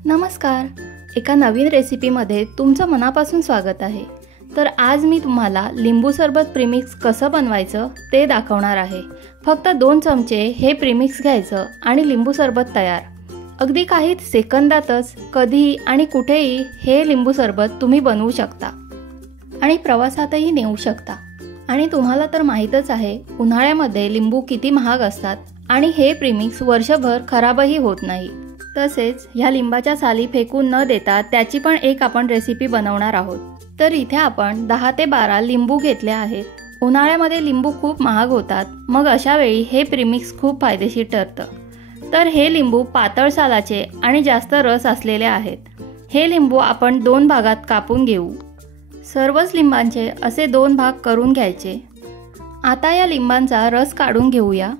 नमस्कार. एका नवीन रेसिपीमध्ये तुमचं मनापासून स्वागत आहे. तर आज मी तुम्हाला लिंबू सरबत प्रीमिक्स कसं बनवायचं ते दाखवणार आहे. फक्त 2 चमचे हे प्रीमिक्स घ्यायचं आणि लिंबू सरबत तयार. अगदी काही सेकंदातच कधीही आणि कुठेही हे लिंबू सरबत तुम्ही बनवू शकता आणि प्रवासातही नेऊ शकता. आणि तुम्हाला तर माहीतच आहे, उन्हाळ्यामध्ये लिंबू किती महाग असतात आणि हे प्रीमिक्स वर्षभर खराबही होत नाही. तसेच ह्या लिंबाच्या साली फेकून न देता त्याची पण एक आपण रेसिपी बनवणार आहोत. तर इथे आपण 10 ते 12 लिंबू घेतले आहेत. उन्हाळ्यामध्ये लिंबू खूप महाग होतात, मग अशा वेळी हे प्रीमिक्स खूप फायदेशीर ठरतं. तर हे लिंबू पातळ सालाचे आणि जास्त रस असलेले आहेत. हे लिंबू आपण 2 भागात कापून घेऊ. सर्वच लिंबांचे असे 2 भाग करून घ्यायचे. आता या लिंबांचा रस काढून घेऊया.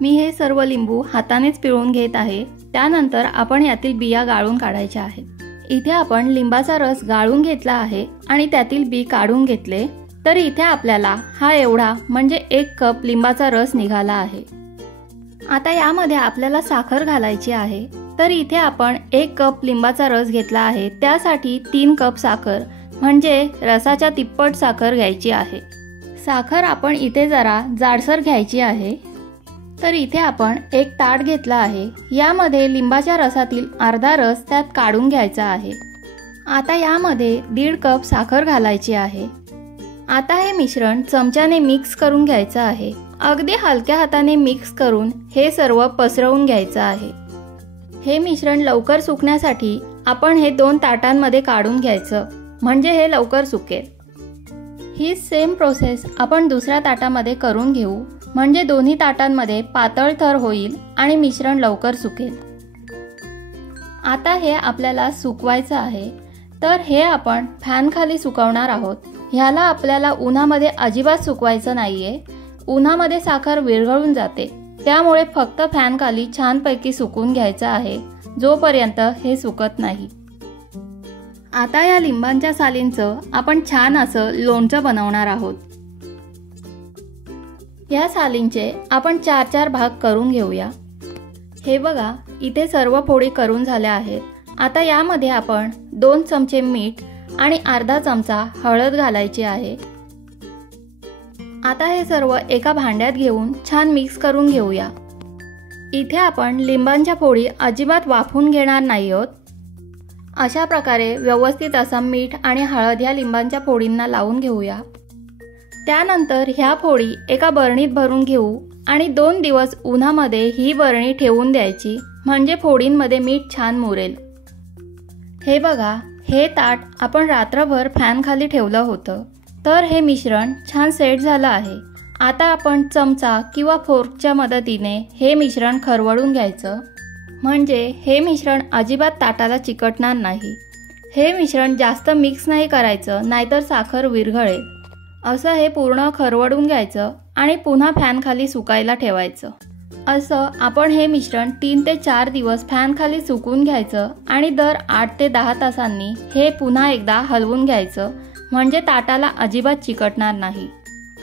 मी हे सर्व लिंबू हातानेच पिळून घेत आहे. त्यानंतर आपण यातील बिया गाळून काढायच्या आहेत. इथे आपण लिंबाचा रस गाळून घेतला आहे आणि त्यातील बी काढून घेतले. तर इथे आपल्याला हा एवढा म्हणजे 1 कप लिंबाचा रस निघाला आहे. आता यामध्ये आपल्याला साखर घालायची आहे. तर इथे आपण 1 कप लिंबाचा रस घेतला आहे, त्यासाठी 3 कप साखर म्हणजे रसाच्या तिप्पट साखर घ्यायची आहे. साखर आपण इथे जरा जाडसर घ्यायची आहे. तर इथे आपण 1 ताट घेतला आहे. यामध्ये लिंबाच्या रसातील अर्धा रस त्यात काढून घ्यायचा आहे. आता यामध्ये 1.5 कप साखर घालायची आहे. आता हे मिश्रण चमच्याने मिक्स करून घ्यायचं आहे. अगदी हलक्या हाताने मिक्स करून हे सर्व पसरवून घ्यायचं आहे. हे मिश्रण लवकर सुकण्यासाठी आपण हे 2 ताटांमध्ये काढून घ्यायचं, म्हणजे हे लवकर सुकेल. ही सेम प्रोसेस आपण दुसऱ्या ताटामध्ये करून घेऊ, म्हणजे दोन्ही ताटांमध्ये पातळ थर होईल आणि मिश्रण लवकर सुकेल. आता हे आपल्याला सुकवायचं आहे. तर हे आपण फॅन खाली सुकवणार आहोत. ह्याला आपल्याला उन्हामध्ये अजिबात सुकवायचं नाहीये. उन्हामध्ये साखर विरघळून जाते, त्यामुळे फक्त फॅन खाली छानपैकी सुकून घ्यायचं आहे, जोपर्यंत हे सुकत नाही. आता या लिंबांच्या सालींचं आपण छान असं लोणचं बनवणार आहोत. या सालींचे आपण 4-4 भाग करून घेऊया. हे बघा, इथे सर्व फोडी करून झाल्या आहेत. आता यामध्ये आपण 2 चमचे मीठ आणि अर्धा चमचा हळद घालायची आहे. आता हे सर्व एका भांड्यात घेऊन छान मिक्स करून घेऊया. इथे आपण लिंबांच्या फोडी अजिबात वाफवून घेणार नाही आहोत. अशा प्रकारे व्यवस्थित असा मीठ आणि हळद ह्या लिंबांच्या फोडींना लावून घेऊया. त्यानंतर ह्या फोडी एका बरणीत भरून घेऊ आणि 2 दिवस उन्हामध्ये ही बरणी ठेवून द्यायची, म्हणजे फोडींमध्ये मीठ छान मुरेल. हे बघा, हे ताट आपण रात्रभर फॅन खाली ठेवलं होतं. तर हे मिश्रण छान सेट झालं आहे. आता आपण चमचा किंवा फोर्कच्या मदतीने हे मिश्रण खरवडून घ्यायचं, म्हणजे हे मिश्रण अजिबात ताटाला चिकटणार नाही. हे मिश्रण जास्त मिक्स नाही करायचं, नाहीतर साखर विरघळेल. असं हे पूर्ण खरवडून घ्यायचं आणि पुन्हा फॅन खाली सुकायला ठेवायचं. असं आपण हे मिश्रण 3 ते 4 दिवस फॅन खाली सुकून घ्यायचं आणि दर 8 ते 10 तासांनी हे पुन्हा एकदा हलवून घ्यायचं, म्हणजे ताटाला अजिबात चिकटणार नाही.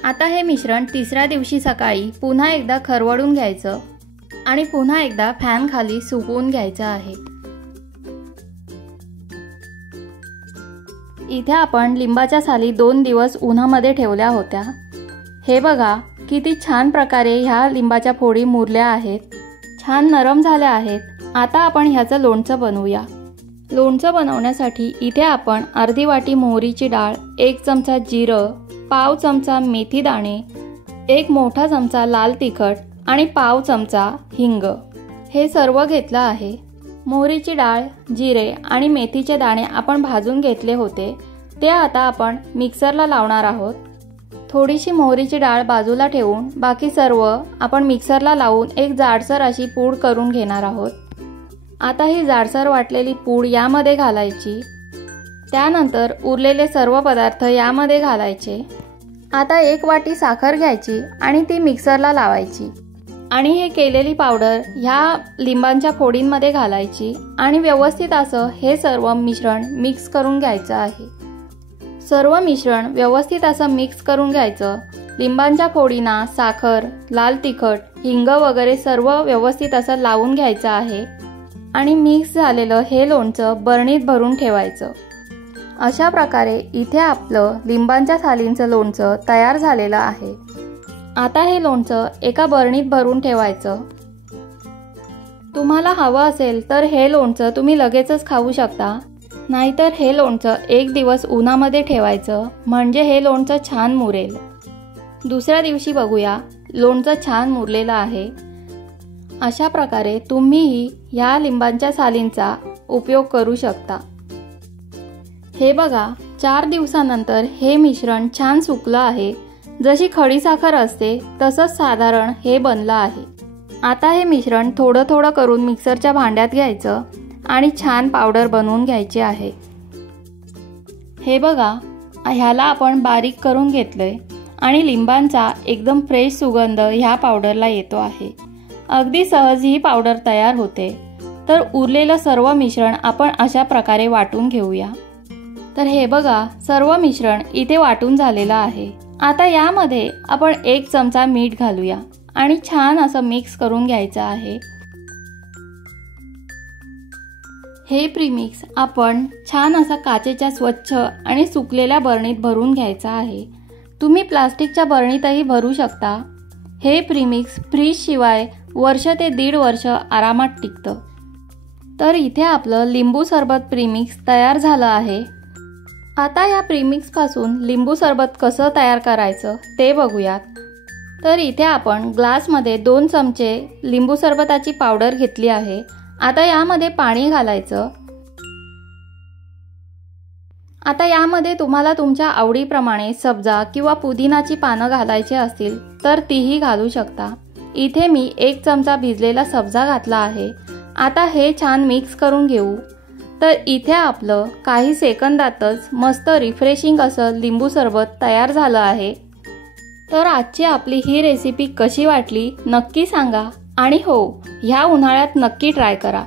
आता हे मिश्रण 3ऱ्या दिवशी सकाळी पुन्हा एकदा खरवडून घ्यायचं आणि पुन्हा एकदा फॅन खाली सुकवून घ्यायचं आहे. इथे आपण लिंबाच्या साली 2 दिवस उन्हामध्ये ठेवल्या होत्या. हे बघा, किती छान प्रकारे ह्या लिंबाच्या फोडी मुरल्या आहेत, छान नरम झाल्या आहेत. आता आपण ह्याचं लोणचं बनवूया. लोणचं बनवण्यासाठी इथे आपण अर्धी वाटी मोहरीची डाळ, 1 चमचा जिरं, पाव चमचा मेथी दाणे, 1 मोठा चमचा लाल तिखट आणि पाव चमचा हिंग हे सर्व घेतलं आहे. मोहरीची डाळ, जिरे आणि मेथीचे दाणे आपण भाजून घेतले होते, ते आता आपण मिक्सरला लावणार आहोत. थोडीशी मोहरीची डाळ बाजूला ठेवून बाकी सर्व आपण मिक्सरला लावून एक जाडसर अशी पूड करून घेणार आहोत. आता ही जाडसर वाटलेली पूड यामध्ये घालायची. त्यानंतर उरलेले सर्व पदार्थ यामध्ये घालायचे. आता 1 वाटी साखर घ्यायची आणि ती मिक्सरला लावायची आणि हे केलेली पावडर ह्या लिंबांच्या फोडींमध्ये घालायची आणि व्यवस्थित असं हे सर्व मिश्रण मिक्स करून घ्यायचं आहे. सर्व मिश्रण व्यवस्थित असं मिक्स करून घ्यायचं. लिंबांच्या फोडींना साखर, लाल तिखट, हिंग वगैरे सर्व व्यवस्थित असं लावून घ्यायचं आहे. आणि मिक्स झालेलं हे लोणचं बरणीत भरून ठेवायचं। अशा प्रकारे इथे आपलं लिंबांच्या सालींचं लोणचं तयार झालेलं आहे। आता हे लोणचं एका बरणीत भरून ठेवायचं। तुम्हाला हवं असेल तर हे लोणचं तुम्ही लगेचच खाऊ शकता, नाहीतर हे लोणचं एक दिवस उन्हामध्ये ठेवायचं, म्हणजे हे लोणचं छान मुरेल। दुसऱ्या दिवशी बघूया, लोणचं छान मुरलेलं आहे। अशा प्रकारे तुम्हीही ह्या लिंबांच्या सालींचा उपयोग करू शकता। हे बघा, 4 दिवसानंतर हे मिश्रण छान सुकलं आहे। जशी खडीसाखर असते तसंच साधारण हे बनलं आहे। आता हे मिश्रण थोडं थोडं करून मिक्सरच्या भांड्यात घ्यायचं आणि छान पावडर बनवून घ्यायची आहे। हे बघा, ह्याला आपण बारीक करून घेतलंय आणि लिंबांचा एकदम फ्रेश सुगंध ह्या पावडरला येतो आहे। अगदी सहज ही पावडर तयार होते। तर उरलेलं सर्व मिश्रण आपण अशा प्रकारे वाटून घेऊया। तर हे बघा, सर्व मिश्रण इथे वाटून झालेलं आहे। आता यामध्ये आपण 1 चमचा मीठ घालूया आणि छान असं मिक्स करून घ्यायचं आहे। हे प्रीमिक्स आपण छान असं काचेच्या स्वच्छ आणि सुकलेल्या बरणीत भरून घ्यायचं आहे। तुम्ही प्लास्टिकच्या बरणीतही भरू शकता। हे प्रीमिक्स फ्रीज शिवाय वर्ष ते 1.5 वर्ष आरामात टिकतं। तर इथे आपलं लिंबू सरबत प्रीमिक्स तयार झालं आहे। आता या प्रीमिक्स पासून लिंबू सरबत कसं तयार करायचं ते बघूयात। तर इथे आपण ग्लासमध्ये 2 चमचे लिंबू सरबताची पावडर घेतली आहे। आता यामध्ये पाणी घालायचं। आता यामध्ये तुम्हाला तुमच्या आवडीप्रमाणे सब्जा किंवा पुदिनाची पानं घालायची असतील तर तीही घालू शकता। इथे मी 1 चमचा भिजलेला सब्जा घातला आहे। आता हे छान मिक्स करून घेऊ। तर इथे आपलं काही सेकंदातच मस्त रिफ्रेशिंग असं लिंबू सरबत तयार झालं आहे। तर आजची आपली ही रेसिपी कशी वाटली नक्की सांगा आणि हो, ह्या उन्हाळ्यात नक्की ट्राय करा।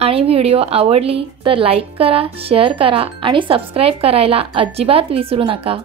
आणि व्हिडिओ आवडली तर लाईक करा, शेअर करा आणि सबस्क्राईब करायला अजिबात विसरू नका।